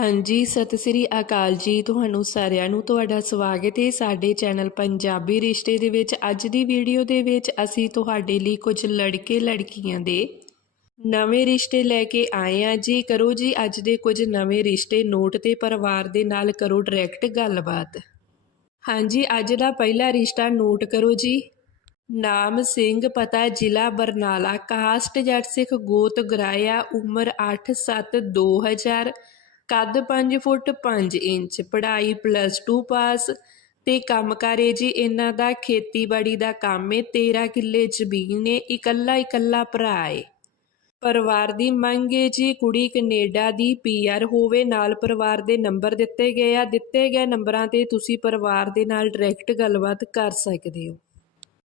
ਹਾਂਜੀ, ਸਤਿ ਸ੍ਰੀ ਅਕਾਲ ਜੀ ਤੁਹਾਨੂੰ ਸਾਰਿਆਂ ਨੂੰ। ਤੁਹਾਡਾ ਸਵਾਗਤ ਹੈ ਸਾਡੇ ਚੈਨਲ ਪੰਜਾਬੀ ਰਿਸ਼ਤੇ ਦੇ ਵਿੱਚ। ਅੱਜ ਦੀ ਵੀਡੀਓ ਦੇ ਵਿੱਚ ਅਸੀਂ ਤੁਹਾਡੇ ਲਈ ਕੁਝ ਲੜਕੇ ਲੜਕੀਆਂ ਦੇ ਨਵੇਂ ਰਿਸ਼ਤੇ ਲੈ ਕੇ ਆਏ ਆ ਜੀ। ਕਰੋ ਜੀ ਅੱਜ ਦੇ ਕੁਝ ਨਵੇਂ ਰਿਸ਼ਤੇ। ਨੋਟ ਤੇ ਪਰਿਵਾਰ ਦੇ ਨਾਲ ਕਰੋ ਡਾਇਰੈਕਟ ਗੱਲਬਾਤ। ਹਾਂਜੀ, ਅੱਜ ਦਾ ਪਹਿਲਾ ਰਿਸ਼ਤਾ ਨੋਟ ਕਰੋ ਜੀ। ਨਾਮ ਸਿੰਘ, ਪਤਾ ਜ਼ਿਲ੍ਹਾ ਬਰਨਾਲਾ। ਕਾਸਟ ਜੱਟ ਸਿੱਖ ਗੋਤ ਗਰਾਇਆ, ਉਮਰ 8-7 2000 ਕੱਦ 5 ਫੁੱਟ 5 ਇੰਚ, ਪੜ੍ਹਾਈ ਪਲੱਸ 2 ਪਾਸ ਤੇ ਕੰਮਕਾਰ ਕਰੇ ਜੀ ਇਹਨਾਂ ਦਾ ਖੇਤੀਬਾੜੀ ਦਾ ਕੰਮ ਏ 13 ਕਿੱਲੇ ਜ਼ਮੀਨ ਏ, ਇਕੱਲਾ ਇਕੱਲਾ ਭਰਾ ਏ। ਪਰਿਵਾਰ ਦੀ ਮੰਗ ਏ ਜੀ ਕੁੜੀ ਕੈਨੇਡਾ ਦੀ ਪੀਆਰ ਹੋਵੇ, ਨਾਲ ਪਰਿਵਾਰ ਦੇ ਨੰਬਰ ਦਿੱਤੇ ਗਏ ਆ, ਦਿੱਤੇ ਗਏ ਨੰਬਰਾਂ ਤੇ ਤੁਸੀਂ ਪਰਿਵਾਰ ਦੇ ਨਾਲ ਡਾਇਰੈਕਟ ਗੱਲਬਾਤ ਕਰ ਸਕਦੇ ਹੋ।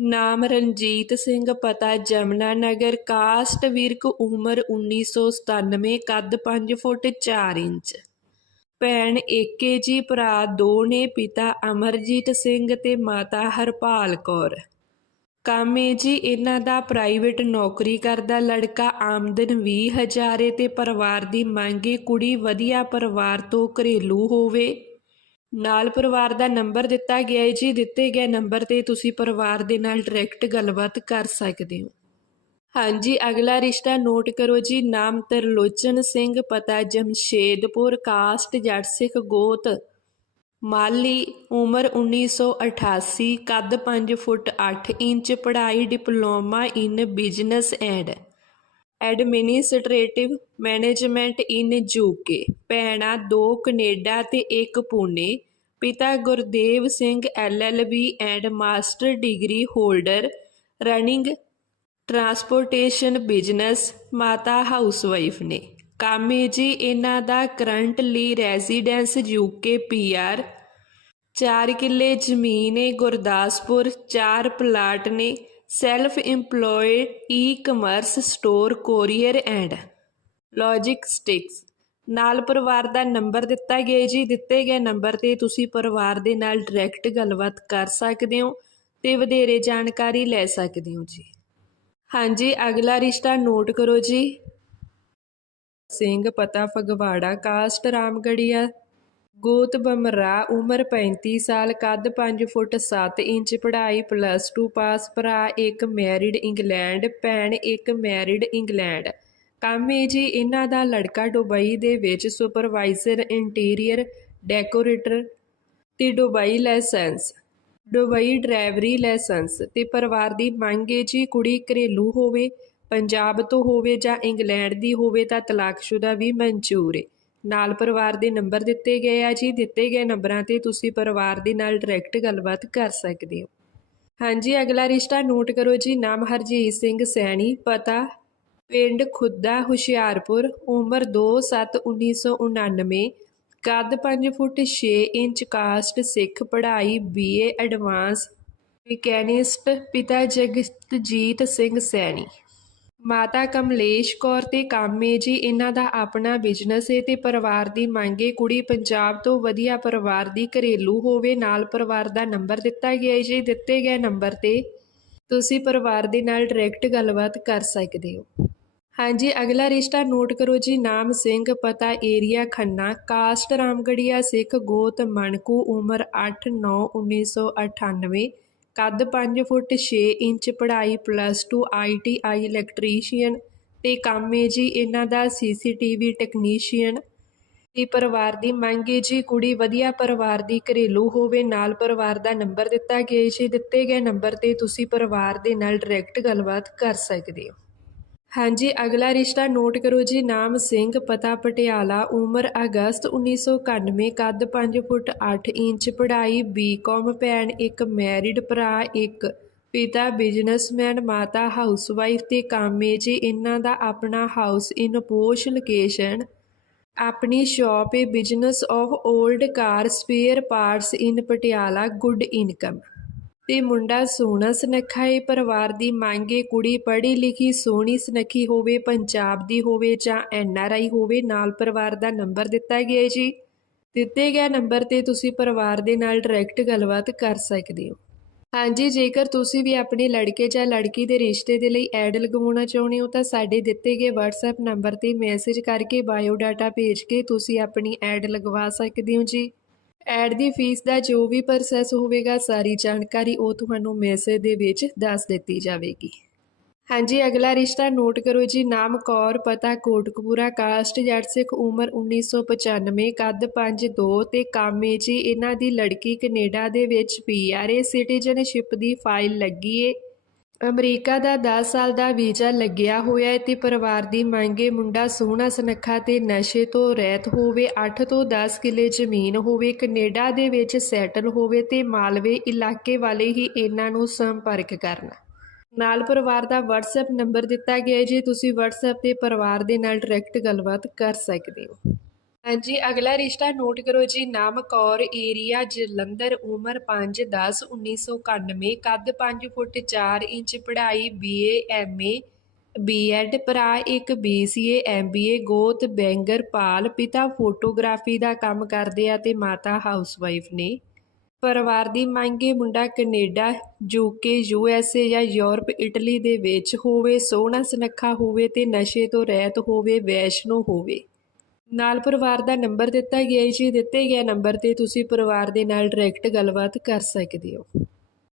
ਨਾਮ ਰਣਜੀਤ ਸਿੰਘ ਪਤਾ, ਜਮਨਾ ਨਗਰ, ਕਾਸਟ ਵਿਰਕ, ਉਮਰ 1997 ਕੱਦ 5 ਫੁੱਟ 4 ਇੰਚ। ਭੈਣ ਏਕੇ ਜੀ, ਭਰਾ ਦੋ ਨੇ ਪਿਤਾ ਅਮਰਜੀਤ ਸਿੰਘ ਤੇ ਮਾਤਾ ਹਰਪਾਲ ਕੌਰ। ਕੰਮ ਏ ਜੀ, ਇਹਨਾਂ ਦਾ ਪ੍ਰਾਈਵੇਟ ਨੌਕਰੀ ਕਰਦਾ ਲੜਕਾ ਆਮਦਨ 20000 ਏ ਤੇ ਪਰਿਵਾਰ ਦੀ ਮੰਗੇ ਕੁੜੀ ਵਧੀਆ ਪਰਿਵਾਰ ਤੋਂ ਘਰੇਲੂ ਹੋਵੇ। ਨਾਲ ਪਰਿਵਾਰ ਦਾ ਨੰਬਰ ਦਿੱਤਾ ਗਿਆ ਹੈ ਜੀ। ਦਿੱਤੇ ਗਏ ਨੰਬਰ ਤੇ ਤੁਸੀਂ ਪਰਿਵਾਰ ਦੇ ਨਾਲ ਡਾਇਰੈਕਟ ਗੱਲਬਾਤ ਕਰ ਸਕਦੇ ਹੋ। ਹਾਂਜੀ, ਅਗਲਾ ਰਿਸ਼ਤਾ ਨੋਟ ਕਰੋ ਜੀ। ਨਾਮ ਤਰਲੋਚਨ ਸਿੰਘ, ਪਤਾ ਜਮਸ਼ੇਦਪੁਰ, ਕਾਸਟ ਜੱਟ ਸਿੱਖ ਗੋਤ। ਮਾਲੀ, ਉਮਰ 1988 ਕੱਦ 5 ਫੁੱਟ 8 ਇੰਚ, ਪੜ੍ਹਾਈ, diploma in business and administrative management in UK, ਭੈਣਾਂ ਦੋ ਕੈਨੇਡਾ ਤੇ ਇੱਕ ਪੂਨੇ ਪਿਤਾ Gurdev Singh LLB and master degree holder, running transportation business, ਮਾਤਾ ਹਾਊਸਵਾਈਫ ਨੇ। ਕਾਮੇ ਜੀ, ਇਹਨਾਂ ਦਾ ਕਰੰਟਲੀ ਰੈਜ਼ੀਡੈਂਸ ਯੂਕੇ ਪੀਆਰ 4 ਕਿੱਲੇ ਜ਼ਮੀਨ ਹੈ ਗੁਰਦਾਸਪੁਰ 4 ਪਲਾਟ ਨੇ। Self employed e-commerce store courier and logistics ਨਾਲ ਪਰਿਵਾਰ ਦਾ ਨੰਬਰ ਦਿੱਤਾ ਗਿਆ ਜੀ। ਦਿੱਤੇ ਗਏ ਨੰਬਰ ਤੇ ਤੁਸੀਂ ਪਰਿਵਾਰ ਦੇ ਨਾਲ ਡਾਇਰੈਕਟ ਗੱਲਬਾਤ ਕਰ ਸਕਦੇ ਹੋ ਤੇ ਵਧੇਰੇ ਜਾਣਕਾਰੀ ਲੈ ਸਕਦੇ ਹੋ ਜੀ। ਹਾਂਜੀ, ਅਗਲਾ ਰਿਸ਼ਤਾ ਨੋਟ ਕਰੋ ਜੀ। ਸਿੰਘ, ਪਤਾ ਫਗਵਾੜਾ, ਕਾਸਟ, ਰਾਮਗੜੀਆ। ਗੋਤ ਬਮਰਾ, ਉਮਰ 35 ਸਾਲ, ਕੱਦ 5 ਫੁੱਟ 7 ਇੰਚ, ਪੜ੍ਹਾਈ ਪਲੱਸ 2 ਪਾਸ ਭਰਾ ਇੱਕ ਮੈਰਿਡ ਇੰਗਲੈਂਡ ਭੈਣ ਇੱਕ ਮੈਰਿਡ ਇੰਗਲੈਂਡ ਕੰਮ ਹੈ ਜੀ, ਇਹਨਾਂ ਦਾ ਲੜਕਾ ਦੁਬਈ ਦੇ ਵਿੱਚ ਸੁਪਰਵਾਈਜ਼ਰ ਇੰਟੀਰੀਅਰ ਡੈਕੋਰੇਟਰ ਤੇ ਦੁਬਈ ਲਾਇਸੈਂਸ ਦੁਬਈ ਡਰਾਈਵਰੀ ਲਾਇਸੈਂਸ ਤੇ ਪਰਿਵਾਰ ਦੀ ਮੰਗ ਹੈ ਜੀ, ਕੁੜੀ ਘਰੇਲੂ ਹੋਵੇ, ਪੰਜਾਬ ਤੋਂ ਹੋਵੇ ਜਾਂ ਇੰਗਲੈਂਡ ਦੀ ਹੋਵੇ ਤਾਂ ਤਲਾਕਸ਼ੁਦਾ ਵੀ ਮਨਜ਼ੂਰ ਹੈ ਨਾਲ ਪਰਿਵਾਰ ਦੇ ਨੰਬਰ ਦਿੱਤੇ ਗਏ ਆ ਜੀ। ਦਿੱਤੇ ਗਏ ਨੰਬਰਾਂ ਤੇ ਤੁਸੀਂ ਪਰਿਵਾਰ ਦੇ ਨਾਲ ਡਾਇਰੈਕਟ ਗੱਲਬਾਤ ਕਰ ਸਕਦੇ ਹੋ। ਹਾਂਜੀ, ਅਗਲਾ ਰਿਸ਼ਤਾ ਨੋਟ ਕਰੋ ਜੀ। ਨਾਮ ਹਰਜੀਤ ਸਿੰਘ ਸੈਣੀ, ਪਤਾ ਪਿੰਡ ਖੁੱਦਾ, ਹੁਸ਼ਿਆਰਪੁਰ, ਉਮਰ 2/7/1999 ਕੱਦ 5 ਫੁੱਟ 6 ਇੰਚ, ਕਾਸਟ ਸਿੱਖ, ਪੜ੍ਹਾਈ ਬੀਏ ਐਡਵਾਂਸ ਮਕੈਨਿਸਟ, ਪਿਤਾ ਜਗਤਜੀਤ ਸਿੰਘ ਸੈਣੀ। ਮਾਤਾ ਕਮਲੇਸ਼ ਕੌਰ ਤੇ ਕਾਮੇ ਜੀ, ਇਹਨਾਂ ਦਾ ਆਪਣਾ ਬਿਜ਼ਨਸ ਹੈ ਤੇ ਪਰਿਵਾਰ ਦੀ ਮੰਗੇ ਕੁੜੀ ਪੰਜਾਬ ਤੋਂ ਵਧੀਆ ਪਰਿਵਾਰ ਦੀ ਘਰੇਲੂ ਹੋਵੇ, ਨਾਲ ਪਰਿਵਾਰ ਦਾ ਨੰਬਰ ਦਿੱਤਾ ਗਿਆ ਹੈ ਜੀ, ਦਿੱਤੇ ਗਏ ਨੰਬਰ ਤੇ ਤੁਸੀਂ ਪਰਿਵਾਰ ਦੇ ਨਾਲ ਡਾਇਰੈਕਟ ਗੱਲਬਾਤ ਕਰ ਸਕਦੇ ਹੋ। ਹਾਂਜੀ, ਅਗਲਾ ਰਿਸ਼ਤਾ ਨੋਟ ਕਰੋ ਜੀ, ਨਾਮ ਸਿੰਘ, ਪਤਾ ਏਰੀਆ ਖੰਨਾ, ਕਾਸਟ ਰਾਮਗੜੀਆ, ਸਿੱਖ, ਗੋਤ, ਮਣਕੂ, ਉਮਰ 8/9/1998 ਕੱਦ ਪੰਜ ਫੁੱਟ ਛੇ ਇੰਚ ਪੜ੍ਹਾਈ plus two I T I electrician ਅਤੇ ਕੰਮ ਹੈ ਜੀ ਇਹਨਾਂ ਦਾ ਸੀ ਸੀ ਟੀ ਵੀ ਟੈਕਨੀਸ਼ੀਅਨ ਦੀ ਪਰਿਵਾਰ ਦੀ ਮੰਗ ਹੈ ਜੀ, ਕੁੜੀ ਵਧੀਆ ਪਰਿਵਾਰ ਦੀ ਘਰੇਲੂ ਹੋਵੇ, ਨਾਲ ਪਰਿਵਾਰ ਦਾ ਨੰਬਰ ਦਿੱਤਾ ਗਿਆ ਜੀ। ਦਿੱਤੇ ਗਏ ਨੰਬਰ ਤੇ ਤੁਸੀਂ ਪਰਿਵਾਰ ਦੇ ਨਾਲ ਡਾਇਰੈਕਟ ਗੱਲਬਾਤ ਕਰ ਸਕਦੇ ਹੋ। ਹਾਂਜੀ, ਅਗਲਾ ਰਿਸ਼ਤਾ ਨੋਟ ਕਰੋ ਜੀ, ਨਾਮ ਸਿੰਘ, ਪਤਾ ਪਟਿਆਲਾ, ਉਮਰ ਅਗਸਤ 1991 ਕੱਦ 5 ਫੁੱਟ 8 ਇੰਚ, ਪੜ੍ਹਾਈ ਬੀਕਾਮ ਭੈਣ ਇੱਕ ਮੈਰਿਡ ਭਰਾ ਇੱਕ, ਪਿਤਾ ਬਿਜ਼ਨਸਮੈਨ ਮਾਤਾ ਹਾਊਸਵਾਈਫ ਤੇ ਕਾਮੇ ਜੀ, ਇਹਨਾਂ ਦਾ ਆਪਣਾ ਹਾਊਸ ਇਨ ਪੋਸ਼ ਲੋਕੇਸ਼ਨ ਆਪਣੀ shop A business of old car spare parts in Patiala good income ਤੇ ਮੁੰਡਾ ਸੋਹਣਾ ਸੁਨੱਖਾ ਏ, ਪਰਿਵਾਰ ਦੀ ਮੰਗ ਏ, ਕੁੜੀ ਪੜ੍ਹੀ ਲਿਖੀ ਸੋਹਣੀ ਸੁਨੱਖੀ ਹੋਵੇ, ਪੰਜਾਬ ਦੀ ਹੋਵੇ ਜਾਂ ਐਨ ਆਰ ਆਈ ਹੋਵੇ, ਨਾਲ ਪਰਿਵਾਰ ਦਾ ਨੰਬਰ ਦਿੱਤਾ ਗਿਆ ਜੀ। ਦਿੱਤੇ ਗਏ ਨੰਬਰ ਤੇ ਤੁਸੀਂ ਪਰਿਵਾਰ ਦੇ ਨਾਲ ਡਾਇਰੈਕਟ ਗੱਲਬਾਤ ਕਰ ਸਕਦੇ ਹੋ। ਹਾਂਜੀ, ਜੇਕਰ ਤੁਸੀਂ ਵੀ ਆਪਣੇ ਲੜਕੇ ਜਾਂ ਲੜਕੀ ਦੇ ਰਿਸ਼ਤੇ ਦੇ ਲਈ ਐਡ ਲਗਵਾਉਣਾ ਚਾਹੁੰਦੇ ਹੋ, ਤਾਂ ਸਾਡੇ ਦਿੱਤੇ ਗਏ WhatsApp ਨੰਬਰ ਤੇ ਮੈਸੇਜ ਕਰਕੇ ਬਾਇਓ ਡਾਟਾ ਭੇਜ ਕੇ ਤੁਸੀਂ ਆਪਣੀ ਐਡ ਲਗਵਾ ਸਕਦੇ ਹੋ ਜੀ। ਐਡ ਦੀ ਫੀਸ ਦਾ ਜੋ ਵੀ ਪ੍ਰੋਸੈਸ ਹੋਵੇਗਾ, ਸਾਰੀ ਜਾਣਕਾਰੀ ਉਹ ਤੁਹਾਨੂੰ ਮੈਸੇਜ ਦੇ ਵਿੱਚ ਦੱਸ ਦਿੱਤੀ ਜਾਵੇਗੀ। ਹਾਂਜੀ, ਅਗਲਾ ਰਿਸ਼ਤਾ ਨੋਟ ਕਰੋ ਜੀ। ਨਾਮ ਕੌਰ, ਪਤਾ ਕੋਟਕਪੂਰਾ ਕਾਸਟ ਜੱਟ ਸਿੱਖ, ਉਮਰ 1995 ਕੱਦ 5'2 ਤੇ ਕੰਮ ਏ ਜੀ। ਇਹਨਾਂ ਦੀ ਲੜਕੀ ਕੈਨੇਡਾ ਦੇ ਵਿੱਚ ਪੀਆਰਏ ਸਿਟੀਜ਼ਨਸ਼ਿਪ ਦੀ ਫਾਈਲ ਲੱਗੀ ਏ। ਅਮਰੀਕਾ ਦਾ 10 ਸਾਲ ਦਾ ਵੀਜ਼ਾ ਲੱਗਿਆ ਹੋਇਆ ਹੈ ਤੇ ਪਰਿਵਾਰ ਦੀ ਮੰਗੇ ਮੁੰਡਾ ਸੋਹਣਾ ਸੁਨੱਖਾ ਤੇ ਨਸ਼ੇ ਤੋਂ ਰਹਿਤ ਹੋਵੇ 8 ਤੋਂ 10 ਕਿੱਲੇ ਜ਼ਮੀਨ ਹੋਵੇ, ਕੈਨੇਡਾ ਦੇ ਵਿੱਚ ਸੈਟਲ ਹੋਵੇ ਤੇ ਮਾਲਵੇ ਇਲਾਕੇ ਵਾਲੇ ਹੀ ਇਹਨਾਂ ਨੂੰ ਸੰਪਰਕ ਕਰਨ। ਨਾਲ ਪਰਿਵਾਰ ਦਾ WhatsApp ਨੰਬਰ ਦਿੱਤਾ ਗਿਆ ਹੈ, ਜੀ ਤੁਸੀਂ WhatsApp ਤੇ ਪਰਿਵਾਰ ਦੇ ਨਾਲ ਡਾਇਰੈਕਟ ਗੱਲਬਾਤ ਕਰ ਸਕਦੇ ਹੋ। ਹਾਂਜੀ, ਅਗਲਾ ਰਿਸ਼ਤਾ ਨੋਟ ਕਰੋ ਜੀ। ਨਾਮ ਕੌਰ ਏਰੀਆ, ਜਲੰਧਰ, ਉਮਰ 5 10 1991 ਕੱਦ 5 ਫੁੱਟ 4 ਇੰਚ, ਪੜ੍ਹਾਈ BA MA ਬੀਐਡ ਭਰਾ ਇੱਕ BCA MBA ਗੋਤ, ਬੈਂਗਰ, ਪਾਲ, ਪਿਤਾ ਫੋਟੋਗ੍ਰਾਫੀ ਦਾ ਕੰਮ ਕਰਦੇ ਆ ਤੇ ਮਾਤਾ ਹਾਊਸਵਾਈਫ ਨੇ। ਪਰਿਵਾਰ ਦੀ ਮੰਗੇ ਮੁੰਡਾ ਕੈਨੇਡਾ ਯੂਕੇ ਯੂਐਸਏ ਜਾਂ ਯੂਰਪ, ਇਟਲੀ ਦੇ ਵਿੱਚ ਹੋਵੇ, ਸੋਹਣਾ ਸੁਨੱਖਾ ਹੋਵੇ ਤੇ ਨਸ਼ੇ ਤੋਂ ਰਹਿਤ ਹੋਵੇ, ਵੈਸ਼ਨੋ ਹੋਵੇ। ਨਾਲ ਪਰਿਵਾਰ ਦਾ ਨੰਬਰ ਦਿੱਤਾ ਗਿਆ ਹੈ ਜੀ, ਦਿੱਤੇ ਗਿਆ ਨੰਬਰ ਤੇ ਤੁਸੀਂ ਪਰਿਵਾਰ ਦੇ ਨਾਲ ਡਾਇਰੈਕਟ ਗੱਲਬਾਤ ਕਰ ਸਕਦੇ ਹੋ।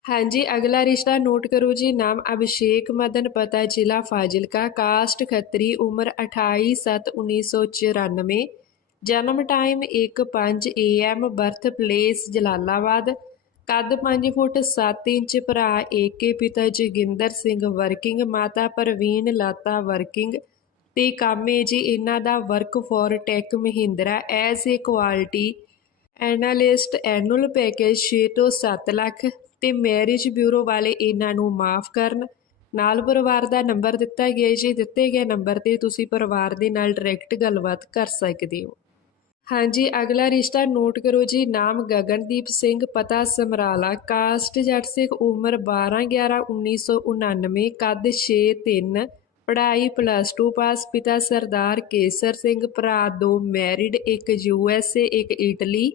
ਹਾਂਜੀ, ਅਗਲਾ ਰਿਸ਼ਤਾ ਨੋਟ ਕਰੋ ਜੀ, ਨਾਮ ਅਭਿਸ਼ੇਕ, ਮਦਨ ਪਤਾ, ਜ਼ਿਲ੍ਹਾ ਫਾਜ਼ਿਲਕਾ, ਕਾਸਟ ਖੱਤਰੀ, ਉਮਰ 28/7/1994 ਜਨਮ time 1:05 AM birth place Jalalabad, ਕੱਦ 5 ਫੁੱਟ 7 ਇੰਚ, ਭਰਾ ਏਕੇ ਪਿਤਾ ਜੋਗਿੰਦਰ ਸਿੰਘ ਵਰਕਿੰਗ ਮਾਤਾ ਪ੍ਰਵੀਨ, ਲਾਤਾ ਵਰਕਿੰਗ ਤੇ ਕੰਮ ਹੈ ਜੀ ਇਹਨਾਂ ਦਾ work for tech Mahindra as a quality analyst annual package 6 ਤੋਂ 7 ਲੱਖ ਤੇ ਮੈਰਿਜ ਬਿਊਰੋ ਵਾਲੇ ਇਹਨਾਂ ਨੂੰ ਮਾਫ ਕਰਨ। ਨਾਲ ਪਰਿਵਾਰ ਦਾ ਨੰਬਰ ਦਿੱਤਾ ਗਿਆ ਜੀ। ਦਿੱਤੇ ਗਏ ਨੰਬਰ ਤੇ ਤੁਸੀਂ ਪਰਿਵਾਰ ਦੇ ਨਾਲ ਡਾਇਰੈਕਟ ਗੱਲਬਾਤ ਕਰ ਸਕਦੇ ਹੋ। ਹਾਂਜੀ, ਅਗਲਾ ਰਿਸ਼ਤਾ ਨੋਟ ਕਰੋ ਜੀ। ਨਾਮ ਗਗਨਦੀਪ ਸਿੰਘ, ਪਤਾ ਸਮਰਾਲਾ ਕਾਸਟ ਜੱਟ ਸਿੱਖ, ਉਮਰ 12 11 1999 ਕੱਦ 6 3 ਪੜ੍ਹਾਈ ਪਲੱਸ ਟੂ ਪਾਸ ਪਿਤਾ ਸਰਦਾਰ ਕੇਸਰ ਸਿੰਘ, ਭਰਾ ਦੋ ਮੈਰਿਡ ਇੱਕ ਯੂ ਐੱਸ ਏ ਇੱਕ ਇਟਲੀ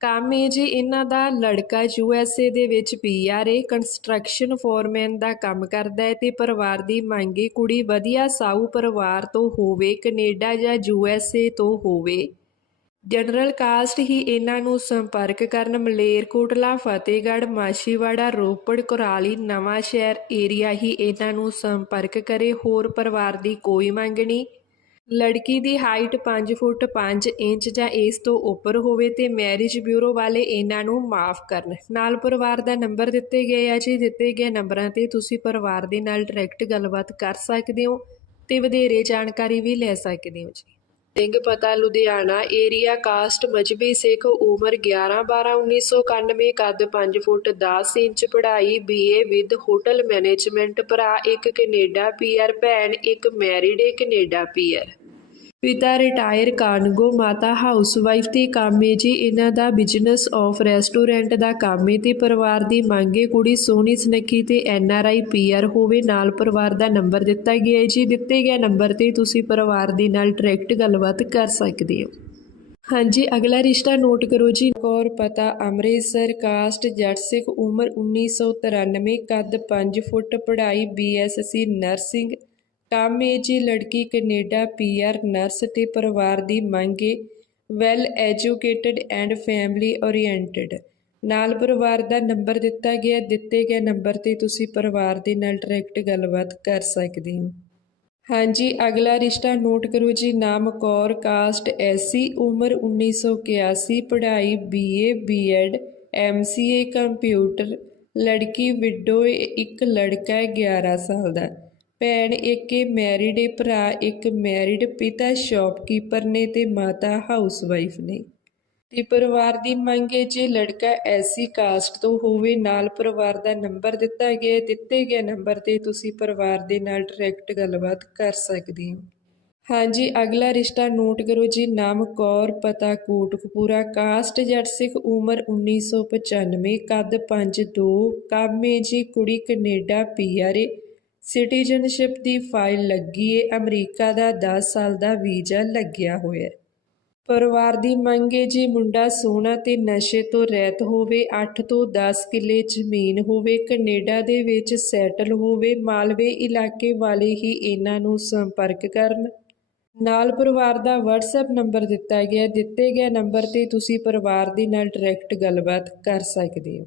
ਕੰਮ ਹੈ ਜੀ ਇਹਨਾਂ ਦਾ ਲੜਕਾ ਯੂ ਐੱਸ ਏ ਦੇ ਵਿੱਚ ਪੀ ਆਰ ਏ ਕੰਸਟਰਕਸ਼ਨ ਫੋਰਮੈਨ ਦਾ ਕੰਮ ਕਰਦਾ ਹੈ ਤੇ ਪਰਿਵਾਰ ਦੀ ਮੰਗੀ ਕੁੜੀ ਵਧੀਆ ਸਾਊ ਪਰਿਵਾਰ ਤੋਂ ਹੋਵੇ, ਕੈਨੇਡਾ ਜਾਂ ਯੂ ਐੱਸ ਏ ਤੋਂ ਹੋਵੇ। ਜਨਰਲ ਕਾਸਟ ਹੀ ਇਹਨਾਂ ਨੂੰ ਸੰਪਰਕ ਕਰਨ ਮਲੇਰਕੋਟਲਾ ਫਤਿਹਗੜ੍ਹ, ਮਾਛੀਵਾੜਾ, ਰੋਪੜ, ਕੁਰਾਲੀ, ਨਵਾਂ ਸ਼ਹਿਰ ਏਰੀਆ ਹੀ ਇਹਨਾਂ ਨੂੰ ਸੰਪਰਕ ਕਰੇ। ਹੋਰ ਪਰਿਵਾਰ ਦੀ ਕੋਈ ਮੰਗ ਨਹੀਂ। ਲੜਕੀ ਦੀ ਹਾਈਟ 5 ਫੁੱਟ 5 ਇੰਚ ਜਾਂ ਇਸ ਤੋਂ ਉੱਪਰ ਹੋਵੇ ਤੇ ਮੈਰਿਜ ਬਿਊਰੋ ਵਾਲੇ ਇਹਨਾਂ ਨੂੰ ਮਾਫ ਕਰਨ। ਨਾਲ ਪਰਿਵਾਰ ਦਾ ਨੰਬਰ ਦਿੱਤੇ ਗਏ ਆ ਜੀ। ਦਿੱਤੇ ਗਏ ਨੰਬਰਾਂ ਤੇ ਤੁਸੀਂ ਪਰਿਵਾਰ ਦੇ ਨਾਲ ਡਾਇਰੈਕਟ ਗੱਲਬਾਤ ਕਰ ਸਕਦੇ ਹੋ ਤੇ ਵਧੇਰੇ ਜਾਣਕਾਰੀ ਵੀ ਲੈ ਸਕਦੇ ਹੋ ਜੀ। ਸਿੰਘ ਪਤਾ ਲੁਧਿਆਣਾ ਏਰੀਆ ਕਾਸਟ ਮਜਬੀ ਸਿੱਖ ਉਮਰ 11 12 1991 ਕੱਦ 5 ਫੁੱਟ 10 ਇੰਚ ਪੜ੍ਹਾਈ ਬੀਏ ਵਿਦ ਹੋਟਲ ਮੈਨੇਜਮੈਂਟ ਭਰਾ ਇੱਕ ਕੈਨੇਡਾ ਪੀਆਰ ਭੈਣ ਇੱਕ ਮੈਰਿਡ ਏ ਕੈਨੇਡਾ ਪੀਆਰ ਪਿਤਾ ਰਿਟਾਇਰ ਕਾਨਗੋ ਮਾਤਾ, ਹਾਊਸਵਾਈਫ ਤੇ ਕੰਮ ਏ ਜੀ, ਇਹਨਾਂ ਦਾ ਬਿਜ਼ਨਸ ਆਫ ਰੈਸਟੋਰੈਂਟ ਦਾ ਕੰਮ ਏ ਤੇ ਪਰਿਵਾਰ ਦੀ ਮੰਗੇ ਕੁੜੀ ਸੋਹਣੀ ਸੁਨੱਖੀ ਤੇ N R I P R ਹੋਵੇ, ਨਾਲ ਪਰਿਵਾਰ ਦਾ ਨੰਬਰ ਦਿੱਤਾ ਗਿਆ ਹੈ ਜੀ। ਦਿੱਤੇ ਗਏ ਨੰਬਰ ਤੇ ਤੁਸੀਂ ਪਰਿਵਾਰ ਦੇ ਨਾਲ ਡਾਇਰੈਕਟ ਗੱਲਬਾਤ ਕਰ ਸਕਦੇ ਹੋ। ਹਾਂਜੀ, ਅਗਲਾ ਰਿਸ਼ਤਾ ਨੋਟ ਕਰੋ ਜੀ। ਕੌਰ, ਪਤਾ, ਅੰਮ੍ਰਿਤਸਰ ਕਾਸਟ ਜੱਟ ਸਿੱਖ, ਉਮਰ 1993 ਕੱਦ 5 ਫੁੱਟ, ਪੜ੍ਹਾਈ ਬੀਐਸਸੀ ਨਰਸਿੰਗ ਕੰਮ ਏ ਜੀ ਲੜਕੀ ਕੈਨੇਡਾ ਪੀਆਰ ਨਰਸ ਤੇ ਪਰਿਵਾਰ ਦੀ ਮੰਗੇ well educated and family oriented. ਨਾਲ ਪਰਿਵਾਰ ਦਾ ਨੰਬਰ ਦਿੱਤਾ ਗਿਆ। ਦਿੱਤੇ ਗਏ ਨੰਬਰ ਤੇ ਤੁਸੀਂ ਪਰਿਵਾਰ ਦੇ ਨਾਲ ਡਾਇਰੈਕਟ ਗੱਲਬਾਤ ਕਰ ਸਕਦੇ ਹੋ। ਹਾਂਜੀ, ਅਗਲਾ ਰਿਸ਼ਤਾ ਨੋਟ ਕਰੋ ਜੀ। ਨਾਮ ਕੌਰ, ਕਾਸਟ ਐਸੀ ਉਮਰ 1981 ਪੜ੍ਹਾਈ ਬੀਏ ਬੀਐਡ ਐਮਸੀਏ ਕੰਪਿਊਟਰ। ਲੜਕੀ ਵਿਡੋ ਇੱਕ ਲੜਕਾ ਹੈ 11 ਸਾਲ ਦਾ। ਭੈਣ ਇੱਕ ਮੈਰਿਡ ਏ, ਭਰਾ ਇੱਕ ਮੈਰਿਡ ਪਿਤਾ ਸ਼ਾਪਕੀਪਰ ਨੇ ਤੇ ਮਾਤਾ ਹਾਊਸਵਾਈਫ ਨੇ। ਤੇ ਪਰਿਵਾਰ ਦੀ ਮੰਗ ਹੈ ਜੇ ਲੜਕਾ ਐਸੀ ਕਾਸਟ ਤੋਂ ਹੋਵੇ, ਨਾਲ ਪਰਿਵਾਰ ਦਾ ਨੰਬਰ ਦਿੱਤਾ ਗਿਆ, ਦਿੱਤੇ ਗਏ ਨੰਬਰ ਤੇ ਤੁਸੀਂ ਪਰਿਵਾਰ ਦੇ ਨਾਲ ਡਾਇਰੈਕਟ ਗੱਲਬਾਤ ਕਰ ਸਕਦੇ ਹੋ। ਹਾਂਜੀ, ਅਗਲਾ ਰਿਸ਼ਤਾ ਨੋਟ ਕਰੋ ਜੀ, ਨਾਮ ਕੌਰ, ਪਤਾ ਕੋਟਕਪੂਰਾ ਕਾਸਟ ਜੱਟ ਸਿੱਖ, ਉਮਰ 1995 ਕੱਦ 5'2 ਕੰਮ ਏ ਜੀ, ਕੁੜੀ ਕੈਨੇਡਾ ਏ। ਸਿਟੀਜ਼ਨਸ਼ਿਪ ਦੀ ਫਾਈਲ ਲੱਗੀ ਏ, ਅਮਰੀਕਾ ਦਾ 10 ਸਾਲ ਦਾ ਵੀਜ਼ਾ ਲੱਗਿਆ ਹੋਇਆ। ਪਰਿਵਾਰ ਦੀ ਮੰਗ ਏ, ਜੀ ਮੁੰਡਾ ਸੋਹਣਾ ਤੇ ਨਸ਼ੇ ਤੋਂ ਰਹਿਤ ਹੋਵੇ 8 ਤੋਂ 10 ਕਿੱਲੇ ਜ਼ਮੀਨ ਹੋਵੇ, ਕੈਨੇਡਾ ਦੇ ਵਿੱਚ ਸੈਟਲ ਹੋਵੇ, ਮਾਲਵੇ ਇਲਾਕੇ ਵਾਲੇ ਹੀ ਇਹਨਾਂ ਨੂੰ ਸੰਪਰਕ ਕਰਨ। ਨਾਲ ਪਰਿਵਾਰ ਦਾ WhatsApp ਨੰਬਰ ਦਿੱਤਾ ਗਿਆ, ਦਿੱਤੇ ਗਏ ਨੰਬਰ ਤੇ ਤੁਸੀਂ ਪਰਿਵਾਰ ਦੇ ਨਾਲ ਡਾਇਰੈਕਟ ਗੱਲਬਾਤ ਕਰ ਸਕਦੇ ਹੋ।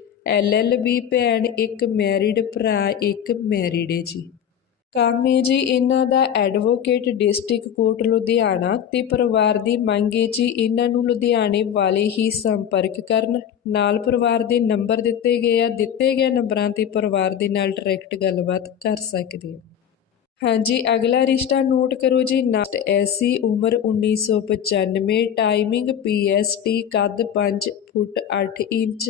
ਐਲਐਲਬੀ ਭੈਣ ਇੱਕ ਮੈਰਿਡ ਭਰਾ, ਇੱਕ ਮੈਰਿਡ ਹੈ ਜੀ। ਕੰਮ ਹੈ ਜੀ, ਇਹਨਾਂ ਦਾ ਐਡਵੋਕੇਟ ਡਿਸਟ੍ਰਿਕਟ ਕੋਰਟ ਲੁਧਿਆਣਾ ਤੇ ਪਰਿਵਾਰ ਦੀ ਮੰਗ ਹੈ ਜੀ ਇਹਨਾਂ ਨੂੰ ਲੁਧਿਆਣੇ ਵਾਲੇ ਹੀ ਸੰਪਰਕ ਕਰਨ। ਨਾਲ ਪਰਿਵਾਰ ਦੇ ਨੰਬਰ ਦਿੱਤੇ ਗਏ ਆ, ਦਿੱਤੇ ਗਏ ਨੰਬਰਾਂ ਤੇ ਪਰਿਵਾਰ ਦੇ ਨਾਲ ਡਾਇਰੈਕਟ ਗੱਲਬਾਤ ਕਰ ਸਕਦੇ ਹੋ ਹਾਂਜੀ, ਅਗਲਾ ਰਿਸ਼ਤਾ ਨੋਟ ਕਰੋ ਜੀ, ਨਾਸਟ ਐਸੀ ਉਮਰ 1995 ਟਾਈਮਿੰਗ ਪੀਐਸਟੀ ਕੱਦ 5 ਫੁੱਟ 8 ਇੰਚ।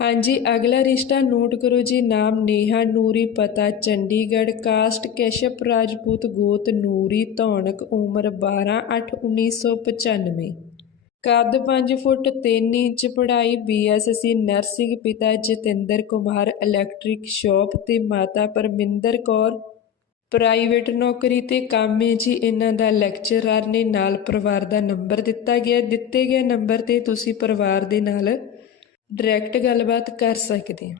ਹਾਂਜੀ, ਅਗਲਾ ਰਿਸ਼ਤਾ ਨੋਟ ਕਰੋ ਜੀ, ਨਾਮ ਨੇਹਾ ਨੂਰੀ, ਪਤਾ ਚੰਡੀਗੜ੍ਹ, ਕਾਸਟ ਕੈਸ਼ਪ, ਰਾਜਪੂਤ ਗੋਤ ਨੂਰੀ, ਧੌਣਕ ਉਮਰ 12 8 1995 ਕੱਦ 5 ਫੁੱਟ 3 ਇੰਚ, ਪੜ੍ਹਾਈ ਬੀਐਸਸੀ ਨਰਸਿੰਗ ਪਿਤਾ ਜਤਿੰਦਰ ਕੁਮਾਰ ਇਲੈਕਟ੍ਰਿਕ ਸ਼ਾਪ ਤੇ ਮਾਤਾ ਪਰਮਿੰਦਰ ਕੌਰ। ਪ੍ਰਾਈਵੇਟ ਨੌਕਰੀ ਤੇ ਕੰਮ ਹੈ ਜੀ, ਇਹਨਾਂ ਦਾ ਲੈਕਚਰਰ ਨੇ ਨਾਲ ਪਰਿਵਾਰ ਦਾ ਨੰਬਰ ਦਿੱਤਾ ਗਿਆ, ਦਿੱਤੇ ਗਏ ਨੰਬਰ ਤੇ ਤੁਸੀਂ ਪਰਿਵਾਰ ਦੇ ਨਾਲ ਡਾਇਰੈਕਟ ਗੱਲਬਾਤ ਕਰ ਸਕਦੇ ਹਾਂ।